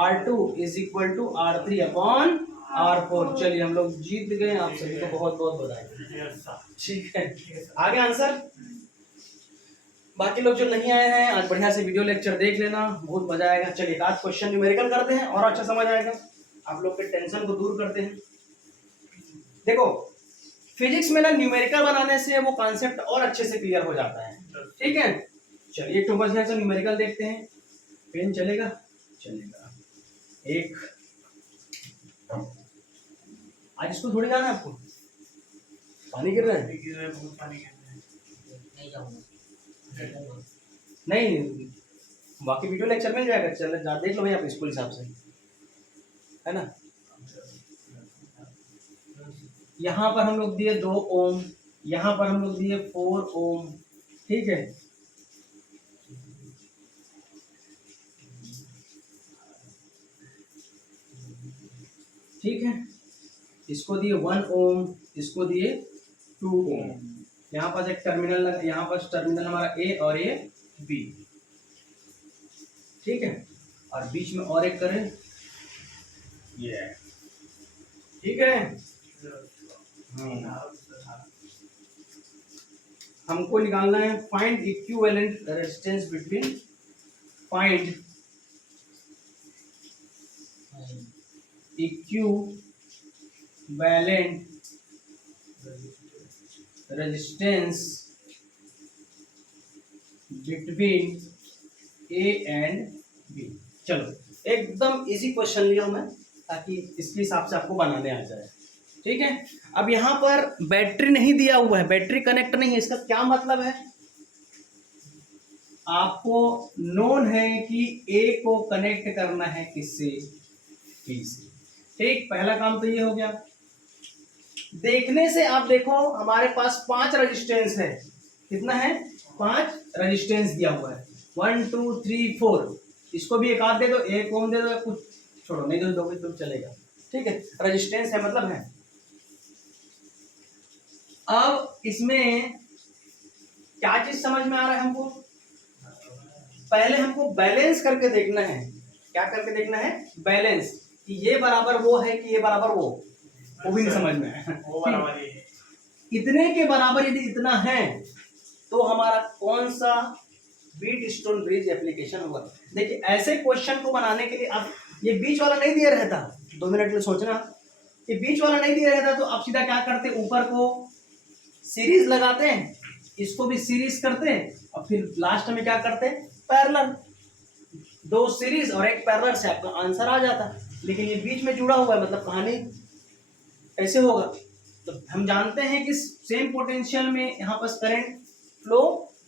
R2 is equal to R3 upon R4। चलिए हम लोग जीत गए, आप सभी को बहुत बहुत बधाई। Yes, sir. ठीक है, आगे आंसर। बाकी लोग जो नहीं आए हैं, आज बढ़िया से वीडियो लेक्चर देख लेना, बहुत मजा आएगा। चलिए एक आध क्वेश्चन न्यूमेरिकल करते हैं और अच्छा समझ आएगा, आप लोग के टेंशन को दूर करते हैं। देखो फिजिक्स में ना न्यूमेरिकल बनाने से वो कॉन्सेप्ट और अच्छे से क्लियर हो जाता है। ठीक है, चलिए एक तो बस से न्यूमेरिकल देखते हैं। पेन चलेगा, चलेगा। एक आज स्कूल थोड़ी जाना है आपको, पानी गिर रहा है, बहुत पानी गिर रहा है। नहीं जाऊंगा। नहीं बाकी वीडियो लेक्चर में जाएगा, चल जा देख लो भाई आप स्कूल हिसाब से, है ना। यहाँ पर हम लोग दिए 2 ओम, यहाँ पर हम लोग दिए 4 ओम। ठीक है, ठीक है, इसको दिए 1 ओम, इसको दिए 2 ओम। यहाँ पास एक टर्मिनल, यहाँ पास टर्मिनल हमारा ए और ये बी। ठीक है, और बीच में और एक करें ये। ठीक है, हमको निकालना है find equivalent resistance between, find equivalent resistance between A and B. चलो एकदम इजी क्वेश्चन लिया हूं मैं, ताकि इसके हिसाब से आपको बनाने आ जाए। ठीक है, अब यहाँ पर बैटरी नहीं दिया हुआ है, बैटरी कनेक्ट नहीं है, इसका क्या मतलब है, आपको नोन है कि ए को कनेक्ट करना है किससे, बी से। ठीक, पहला काम तो ये हो गया। देखने से आप देखो हमारे पास 5 रेजिस्टेंस है, कितना है, 5 रेजिस्टेंस दिया हुआ है, 1 2 3 4। इसको भी एक आध दे दो, एक ओम दे दो, कुछ छोड़ो, नहीं दो दोगे तो चलेगा। ठीक है, रेजिस्टेंस है मतलब है। अब इसमें क्या चीज समझ में आ रहा है हमको, पहले हमको बैलेंस करके देखना है। क्या करके देखना है, बैलेंस, कि ये बराबर वो है कि ये बराबर वो भी नहीं समझ में आया। वो बराबर ही है। इतने के बराबर यदि इतना है तो हमारा कौन सा बीट स्टोन ब्रिज एप्लीकेशन होगा। देखिए ऐसे क्वेश्चन को बनाने के लिए आप, ये बीच वाला नहीं दिया रहता, 2 मिनट में सोचना, ये बीच वाला नहीं दिया रहता तो आप सीधा क्या करते, ऊपर को सीरीज लगाते हैं, इसको भी सीरीज करते हैं, और फिर लास्ट में क्या करते हैं, पैरेलल। 2 सीरीज और 1 पैरेलल से आपका आंसर आ जाता। लेकिन ये बीच में जुड़ा हुआ है, मतलब कहानी ऐसे होगा। तो हम जानते हैं कि सेम पोटेंशियल में यहाँ पर करंट फ्लो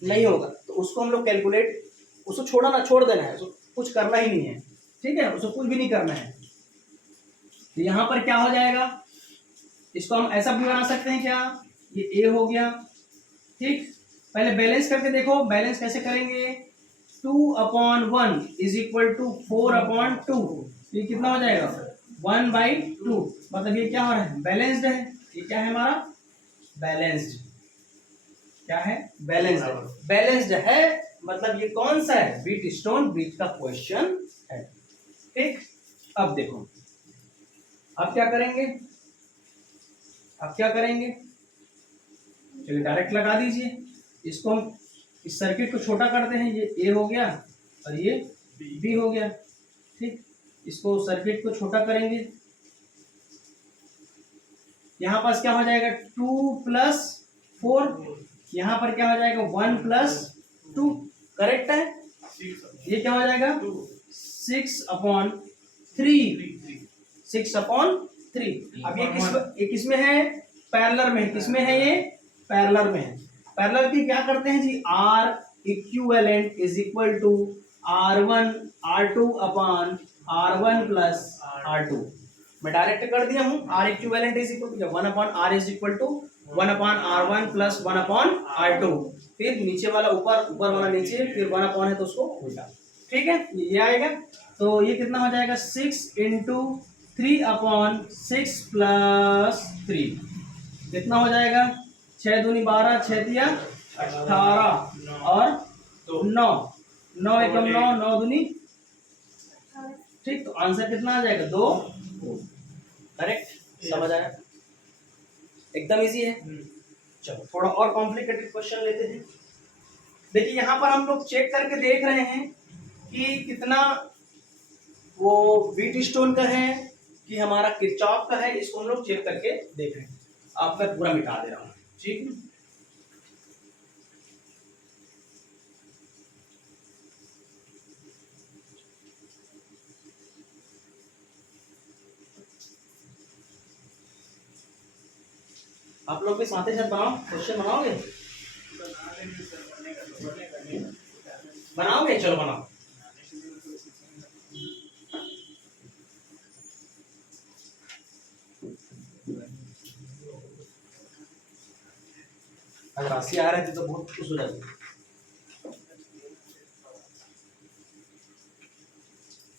नहीं होगा, तो उसको हम लोग कैलकुलेट, उसको छोड़ देना है, उसको कुछ करना ही नहीं है। ठीक है, उसको कुछ भी नहीं करना है। तो यहाँ पर क्या हो जाएगा, इसको हम ऐसा भी बना सकते हैं, क्या ये ए हो गया। ठीक, पहले बैलेंस करके देखो, बैलेंस कैसे करेंगे, 2/1 इज इक्वल टू 4/2। ये कितना हो जाएगा, 1/2। मतलब ये क्या हो रहा है, बैलेंस्ड है। ये क्या है हमारा, बैलेंस्ड, क्या है, बैलेंस्ड। बैलेंस्ड है मतलब ये कौन सा है, बीट स्टोन ब्रिज का क्वेश्चन है। ठीक, अब देखो अब क्या करेंगे, अब क्या करेंगे, चलिए डायरेक्ट लगा दीजिए। इसको हम इस सर्किट को छोटा करते हैं, ये ए हो गया और ये बी हो गया। ठीक, इसको सर्किट को छोटा करेंगे, यहाँ पास क्या हो जाएगा 2+4, यहाँ पर क्या हो जाएगा 1+2, करेक्ट है। ये क्या हो जाएगा 6/3, 6/3। अब ये किसमें है, पैरेलल में। किसमें है ये, पैरेलल में है। पैरेलल की क्या करते हैं जी, R equivalent is equal to R1 R2 upon R1 plus R2। मैं डायरेक्ट कर दिया हूँ, R equivalent is equal to 1/R is equal to 1/R1 plus 1/R2। फिर नीचे वाला ऊपर, ऊपर वाला नीचे, फिर 1 है तो उसको उल्टा। ठीक है, ये आएगा। तो ये कितना हो जाएगा 6 × 3/6 + 3 कितना हो जाएगा 6 दूनी 12, 6 दिया 18 और 9, 9 एकम 9, 9 दूनी। ठीक, तो आंसर कितना आ जाएगा 2। करेक्ट, समझ आया, एकदम इजी है। चलो थोड़ा और कॉम्प्लिकेटेड क्वेश्चन लेते हैं। देखिए यहाँ पर हम लोग चेक करके देख रहे हैं कि कितना वो व्हीट स्टोन का है कि हमारा किरचॉफ का है, इसको हम लोग चेक करके देख रहे हैं। अब मैं पूरा मिटा दे रहा हूँ, ठीक है। आप लोग भी साथ ही साथ बनाओ, क्वेश्चन बनाओगे, बनाओगे, चलो बनाओ। अगर राशि आ रही थी तो बहुत खुश हो जाती।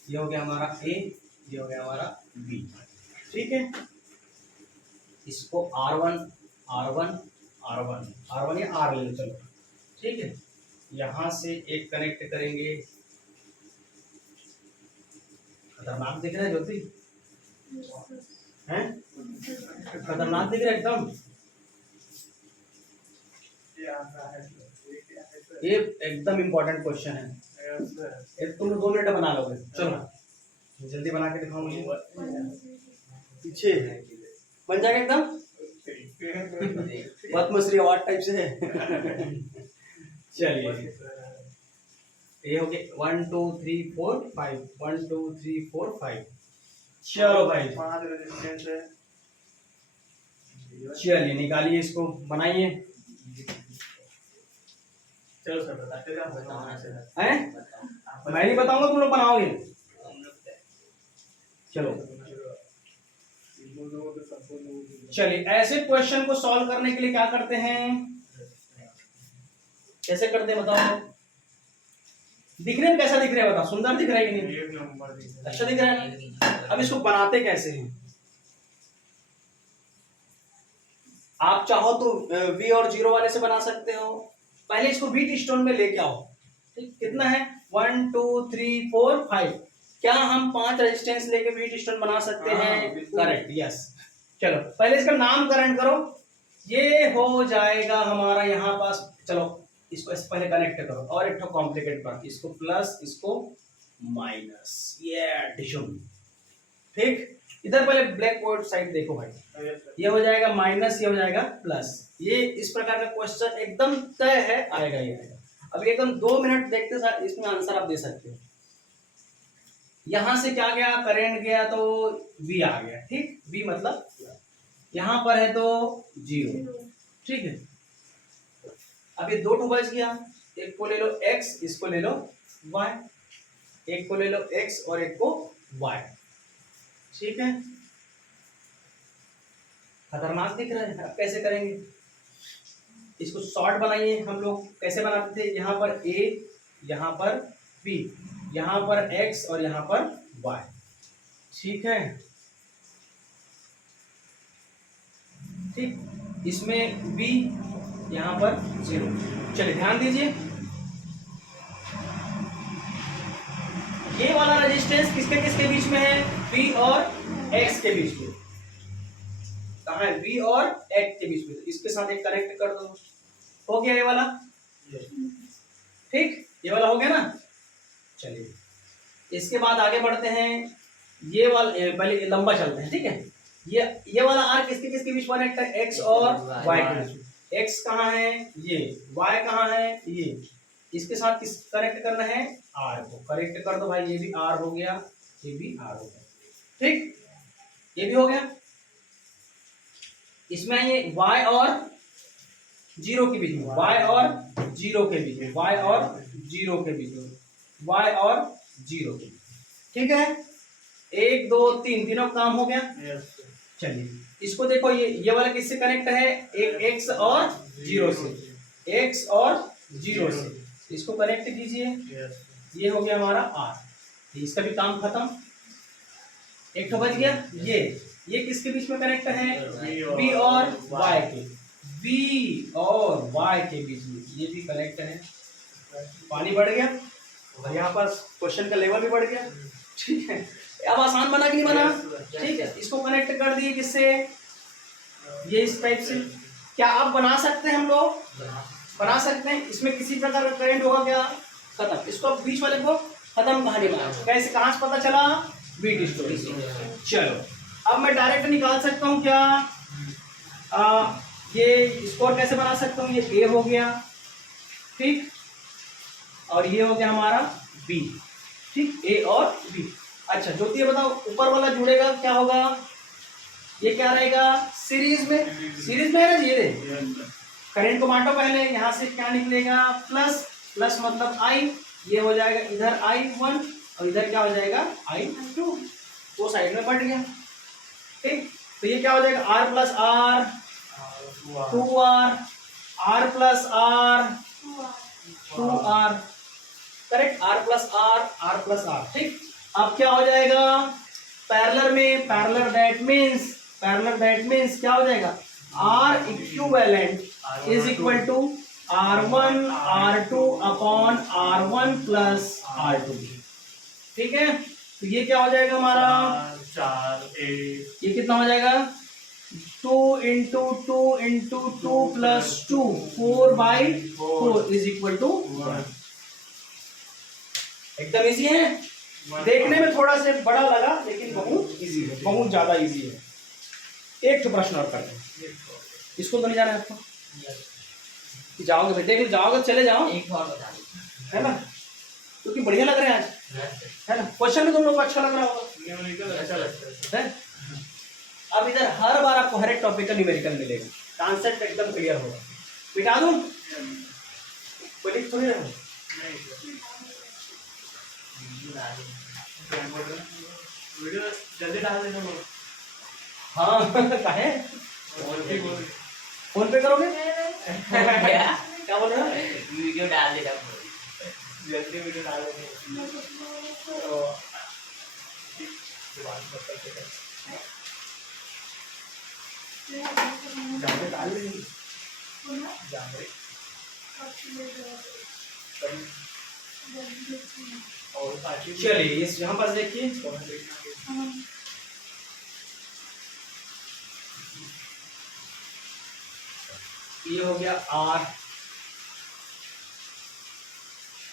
ये हो गया हमारा ए, ये हो गया हमारा बी। ठीक है, इसको R1 R1 R1 R1 या R ले लो, चलो ठीक है। यहां से एक कनेक्ट करेंगे, खतरनाक दिख रहा है ज्योति, हैं खतरनाक दिख रहा है एकदम। ये एकदम इम्पोर्टेंट क्वेश्चन है, तुम 2 मिनट बना लोगे, चलो जल्दी बना के दिखाओ मुझे। पीछे बन जाएगा एकदम, पद्मश्री अवार्ड टाइप से है। चलिए, ये हो गया 1 2 3 4 5, 1 2 3 4 5। चलो भाई 5 रेजिस्टेंस है। चलिए निकालिए, इसको बनाइए। चलो सर बताते हैं हैं, मैं नहीं बताऊंगा, तुम लोग बनाओगे। चलो चलिए, ऐसे क्वेश्चन को सॉल्व करने के लिए क्या करते हैं, कैसे करते हैं बताओ। दिखने में कैसा दिख रहा है बताओ, सुंदर दिख रहा है कि नहीं, अच्छा दिख रहा है। अब इसको बनाते कैसे हैं, आप चाहो तो V और 0 वाले से बना सकते हो। पहले इसको व्हीट स्टोन में लेके आओ, ठीक, कितना है 1 2 3 4 5। क्या हम 5 रेजिस्टेंस लेके व्हीट स्टोन बना सकते हैं, करेक्ट, यस। चलो पहले इसका नामकरण करो, ये हो जाएगा हमारा यहाँ पास। चलो इसको पहले कनेक्ट करो, और एक तो कॉम्प्लिकेट करो, इसको प्लस, इसको माइनस, ये एडिशन। ठीक, इधर पहले ब्लैक बोर्ड साइड देखो भाई, ये हो जाएगा माइनस, ये हो जाएगा प्लस। ये इस प्रकार का क्वेश्चन एकदम तय है, आएगा ये आएगा। अब एकदम 2 मिनट देखते साथ इसमें आंसर आप दे सकते हो। यहां से क्या गया, करंट गया तो V आ गया, ठीक, V मतलब यहां पर है तो 0, ठीक है। अब ये 2 बच गया, एक को ले लो x, इसको ले लो y, एक को ले लो x और एक को y, ठीक है। खतरनाक दिख रहा है, अब कैसे करेंगे इसको, शॉर्ट बनाइए। हम लोग कैसे बनाते थे, यहाँ पर a, यहाँ पर b, यहाँ पर x और यहाँ पर y, ठीक है। ठीक, इसमें b, यहाँ पर 0। चलिए ध्यान दीजिए, ये वाला रेजिस्टेंस किसके किसके बीच में है, V और X के बीच में। कहाँ है, V और X के बीच में, तो इसके साथ एक कनेक्ट कर दो, हो गया ये वाला, ठीक, ये वाला हो गया ना। चलिए इसके बाद आगे बढ़ते हैं, ये वाला पहले लंबा चलते हैं, ठीक है। ये वाला आर किसके किसके बीच कनेक्ट है, एक्स और वाई के बीच। एक्स कहाँ है, ये वाई कहाँ है, ये इसके साथ किस कनेक्ट करना है, आर को कनेक्ट कर दो भाई। ये भी आर हो गया, ये भी आर हो गया, ठीक, ये भी हो गया। इसमें ये y और जीरो के बीच में, y और जीरो के बीच में, y और जीरो के बीच में, y और जीरो के बीच, ठीक है। 1 2 3 तीनों काम हो गया। यस चलिए इसको देखो, ये वाला किससे कनेक्ट है, एक x और जीरो से, x और जीरो से, इसको कनेक्ट कीजिए। यस ये हो गया हमारा r, इसका भी काम खत्म। एक तो बच गया। ये किसके बीच में कनेक्ट है, b और y के, b और y के बीच में, ये भी कनेक्ट है। पानी बढ़ गया और यहाँ पर क्वेश्चन का लेवल भी बढ़ गया, ठीक है। अब आसान बना कि नहीं बना, ठीक है। इसको कनेक्ट कर दिए किससे, ये इस टाइप से। क्या आप बना सकते हैं, हम लोग बना सकते हैं, इसमें किसी प्रकार का करंट होगा क्या, खत्म। इसको बीच वाले को खत्म कहानी बना, कैसे, कहाँ से पता चला, बीट स्टोरी से। चलो अब मैं डायरेक्ट निकाल सकता हूँ क्या, ये स्कोर कैसे बना सकता हूँ, ये ए हो गया, ठीक, और ये हो गया हमारा बी, ठीक, ए और बी। अच्छा ज्योति ये बताओ, ऊपर वाला जुड़ेगा क्या होगा, ये क्या रहेगा, सीरीज में, सीरीज में है ना जी। ये करंट को बांटो पहले, यहाँ से क्या निकलेगा, प्लस, प्लस मतलब आई, ये हो जाएगा इधर I1 और इधर क्या हो जाएगा I2, वो साइड में बढ़ गया, ठीक। तो ये क्या हो जाएगा, R plus R 2R, R plus R 2R, correct, R plus R, ठीक। अब क्या हो जाएगा, पैरेलल में, पैरेलल दैट मीन्स क्या हो जाएगा, R equivalent is equal to R1 R2 upon R1 plus R2, ठीक है। तो ये क्या हो जाएगा हमारा, 4 8 ये कितना हो जाएगा, 2 into 2 into 2 plus 2, 4/4 is equal to 1। एकदम इजी है, देखने में थोड़ा से बड़ा लगा लेकिन बहुत इजी है, बहुत ज्यादा इजी है। एक तो प्रश्न और करते हैं, इसको तो नहीं जाना है आपको, जाओगे भाई, देख जाओगे, चले जाओ, एक और बता दो, है ना, क्योंकि बढ़िया लग रहे हैं आज, है ना। क्वेश्चन भी तुम लोग को अच्छा लग रहा होगा, न्यूमेरिकल अच्छा लगता है। है। अब इधर हर बार आपको हर एक टॉपिक का न्यूमेरिकल मिलेगा, कॉन्सेप्ट एकदम क्लियर होगा। मिटा दूं, कोई लिख थोड़ी रहा हूं। वीडियो जल्दी डाल देना लोग। हाँ काहे, फोन पे करोगे, क्या बोल रहे हो, वीडियो डाल देना, जल्दी वीडियो डाल देना। चलिए इस यहाँ पर देखिए, ये हो गया R,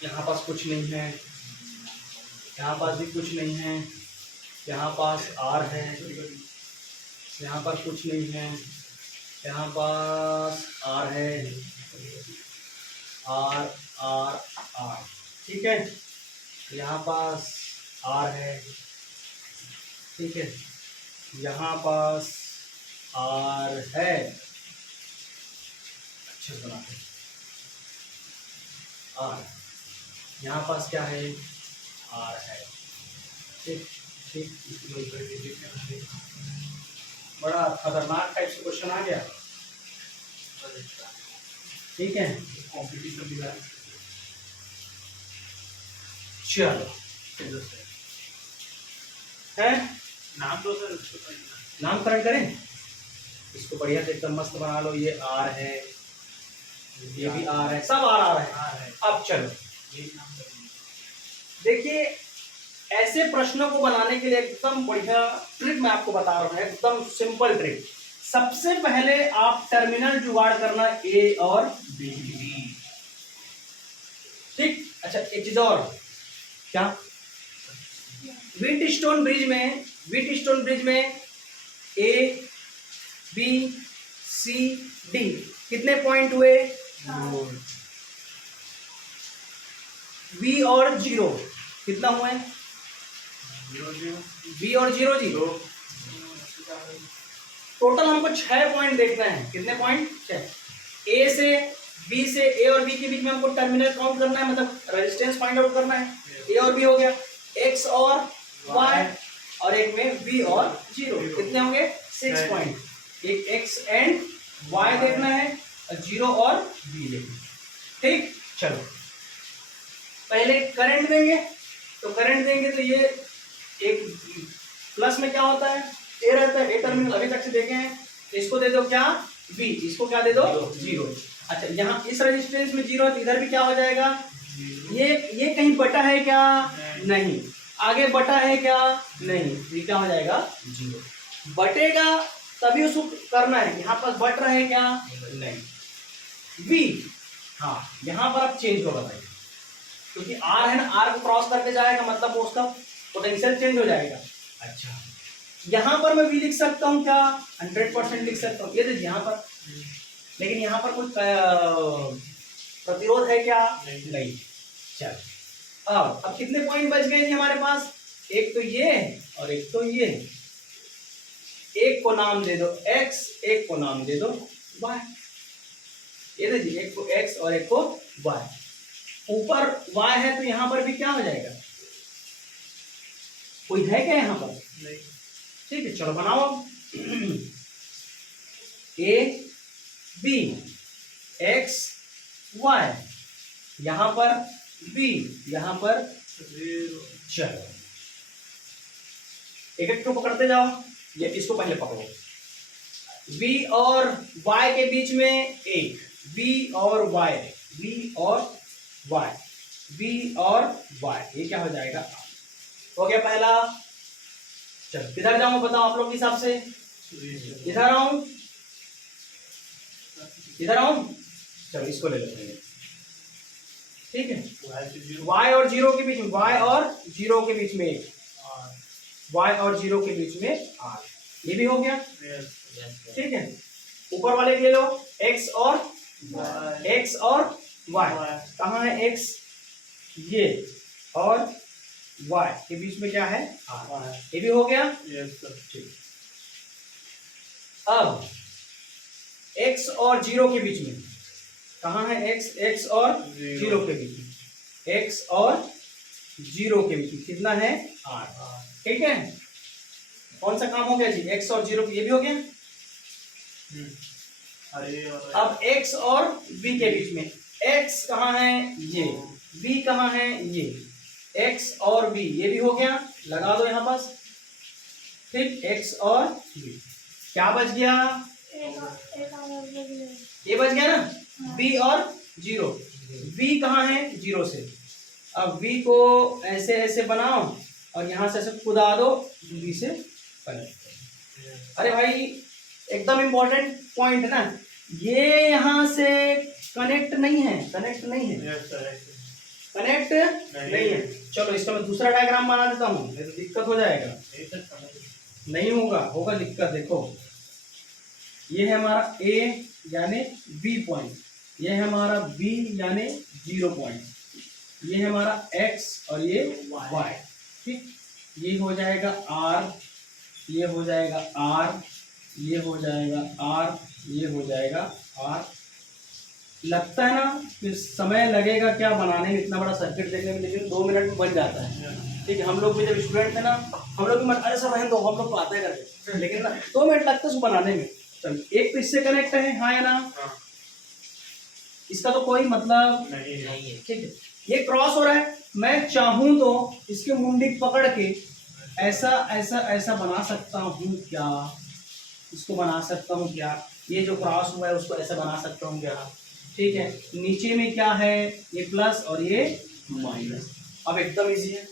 यहाँ पास कुछ नहीं है, यहाँ पास भी कुछ नहीं है, यहाँ पास R है, यहाँ पर कुछ नहीं है, यहाँ पास R है, R R R, ठीक है। यहाँ पास R है, ठीक है, यहाँ पास R है, अच्छे से बनाते हैं, R, यहाँ पास क्या है, R है, ठीक ठीक। बड़ा खतरनाक टाइप से क्वेश्चन आ गया, ठीक है। कॉम्पिटिशन भी है। चलो है, नाम दो सर, नामकरण करें इसको, बढ़िया से एकदम मस्त बना लो। ये R है, ये भी R है, सब R है। अब चलो देखिए, ऐसे प्रश्नों को बनाने के लिए एकदम बढ़िया ट्रिक मैं आपको बता रहा हूँ, एकदम सिंपल ट्रिक। सबसे पहले आप टर्मिनल जुगाड़ करना A और B, ठीक। अच्छा एक चीज और, क्या व्हीटस्टोन ब्रिज में ए बी सी डी, कितने पॉइंट हुए? बी और जीरो कितना हुए? बी और जीरो जी, टोटल हमको 6 पॉइंट देखना है। कितने पॉइंट? 6। ए से बी से ए और बी के बीच में हमको टर्मिनल काउंट करना है, मतलब रेजिस्टेंस फाइंड आउट करना है। ए और बी हो गया, एक्स और वाई, और एक में बी और जीरो, कितने होंगे? 6 पॉइंट। एक एक्स एंड वाई देखना है, और जीरो और बी देखना है। ठीक, चलो पहले करंट देंगे, तो करंट देंगे तो ये एक प्लस में क्या होता है? ए रहता है, ए टर्मिनल अभी तक से देखे हैं, तो इसको दे दो क्या? बी, इसको क्या दे दो? जीरो। अच्छा, यहाँ इस रेजिस्टेंस में जीरो है, तो इधर भी क्या हो जाएगा? ये कहीं बटा है क्या? नहीं। आगे बटा है क्या? नहीं। ये क्या हो जाएगा? जीरो। बटेगा तभी उसको करना है, यहाँ पर बट रहा है क्या? नहीं। बी, हाँ यहाँ पर अब चेंज होगा भाई, क्योंकि आर है ना, आर को क्रॉस करके जाएगा, मतलब वो उसका पोटेंशियल चेंज हो जाएगा। अच्छा, यहाँ पर मैं भी लिख सकता हूँ क्या? 100% लिख सकता हूँ। ये देखिए यहाँ पर, लेकिन यहाँ पर कोई प्रतिरोध है क्या? नहीं। चल, अब कितने पॉइंट बच गए जी हमारे पास? एक तो ये और एक तो ये। एक को नाम दे दो x, एक को नाम दे दो y। ये देखिए, एक को x और एक को y। ऊपर y है तो यहाँ पर भी क्या हो जाएगा? कोई है क्या यहाँ पर? नहीं। ठीक है, चलो बनाओ। a b x y, यहाँ पर b, यहाँ पर चलो एक एक को पकड़ते जाओ। ये इसको पहले पकड़ो, b और y के बीच में एक, b और y, b और y, b और y, ये क्या हो जाएगा? हो गया पहला। चलो किधर जाऊं बताओ आप लोग के हिसाब से? इधर आऊं, इधर आऊं? चलो इसको ले लेते हैं। ठीक है, y और जीरो के बीच में, y और जीरो के बीच में एक, y और जीरो के बीच में r, ये भी हो गया। ठीक है, ऊपर वाले ले लो, x और y। कहाँ है x? ये, और y के बीच में क्या है? r, ये भी हो गया। ठीक, अब x और जीरो के बीच में कहाँ है x और जीरो के बीच में, x और जीरो के बीच में कितना है? r। ठीक है, कौन सा काम हो गया जी? x और जीरो, ये भी हो गया। अब x और b के बीच में, x कहाँ है? ये, b कहाँ है? ये, x और b, ये भी हो गया। लगा दो यहाँ पास। ठीक, x और b, क्या बच गया? ये बच गया ना, b और जीरो। b कहाँ है? जीरो से। अब b को ऐसे ऐसे बनाओ और यहाँ से ऐसे कुदा दो, b से कनेक्ट। अरे भाई एकदम इंपॉर्टेंट पॉइंट है ना, ये यहाँ से कनेक्ट नहीं है, कनेक्ट नहीं है, कनेक्ट नहीं है। चलो इसका मैं दूसरा डायग्राम बना देता हूँ, नहीं तो दिक्कत हो जाएगा। नहीं होगा, होगा दिक्कत। देखो ये है हमारा A यानी B पॉइंट, ये है हमारा B यानी 0 पॉइंट, ये है हमारा X और ये Y। ठीक, ये हो जाएगा R, ये हो जाएगा R, ये हो जाएगा R, ये हो जाएगा R। लगता है ना कि समय लगेगा क्या बनाने में, इतना बड़ा सर्किट देखने में, लेकिन 2 मिनट में बन जाता है। ठीक है, हम लोग भी जब स्टूडेंट थे ना, हम लोग भी मन अरे सर रहने दो, हम लोग तो आते करके, लेकिन ना 2 मिनट लगता है उसको बनाने में। चल, एक तो इससे कनेक्ट है, हाँ या ना? इसका तो कोई मतलब नहीं है। ठीक है, ये क्रॉस हो रहा है, मैं चाहूं तो इसके मुंडी पकड़ के ऐसा ऐसा ऐसा बना सकता हूँ क्या? इसको बना सकता हूँ क्या? ये जो क्रॉस हुआ है उसको ऐसा बना सकता हूँ क्या? ठीक है, नीचे में क्या है? ये प्लस और ये माइनस। अब एकदम इजी है।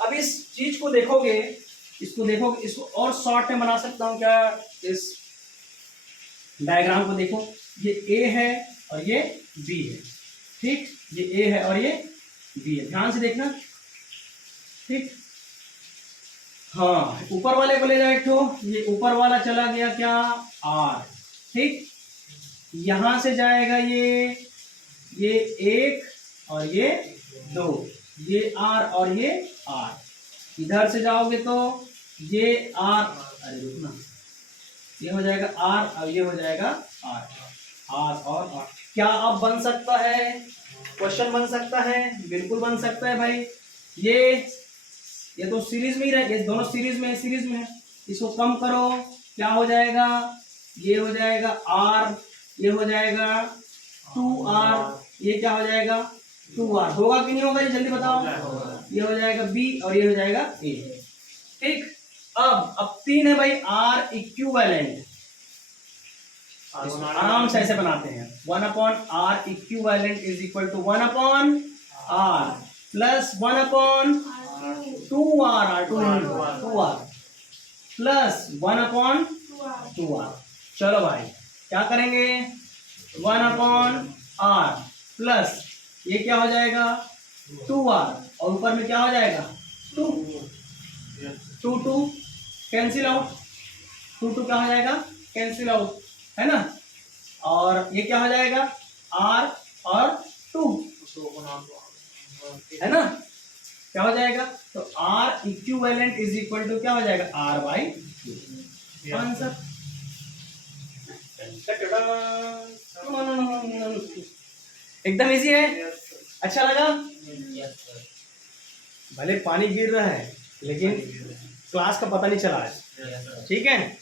अब इस चीज को देखोगे, इसको देखोगे, इसको और शॉर्ट में बना सकता हूँ क्या? इस डायग्राम को देखो, ये A है और ये B है। ठीक, ये A है और ये B है, ध्यान से देखना। ठीक, हाँ ऊपर वाले को ले जाओ एक ठो, ये ऊपर वाला चला गया क्या आर, ठीक। यहां से जाएगा ये एक और ये दो, ये आर और ये आर। इधर से जाओगे तो ये आर, अरे रुकना, ये हो जाएगा आर और ये हो जाएगा आर, आर और आर। क्या अब बन सकता है, क्वेश्चन बन सकता है, बिल्कुल बन सकता है भाई। ये तो सीरीज में ही रहे, ये दोनों सीरीज में है। इसको कम करो, क्या हो जाएगा, ये हो जाएगा आर, ये हो जाएगा 2r, ये क्या हो जाएगा 2r। होगा कि नहीं होगा, ये जल्दी बताओ। ये हो जाएगा b और ये हो जाएगा a, ठीक। अब 3 है भाई, r इक्विवेलेंट, आराम से ऐसे बनाते हैं। 1/r equivalent is equal to 1/r plus 1/2r, 2r plus 1/2r। चलो भाई क्या करेंगे, 1/r प्लस ये क्या हो जाएगा 2r और ऊपर में क्या हो जाएगा 2 कैंसिल आउट, 2 क्या हो जाएगा कैंसिल आउट, है ना। और ये क्या हो जाएगा r और 2, है ना, क्या हो जाएगा। तो r equivalent is equal to क्या हो जाएगा r/2। आंसर एकदम इजी है, अच्छा लगा। Yes, sir. भले पानी गिर रहा है लेकिन क्लास का पता नहीं चला है, Yes, sir. ठीक है।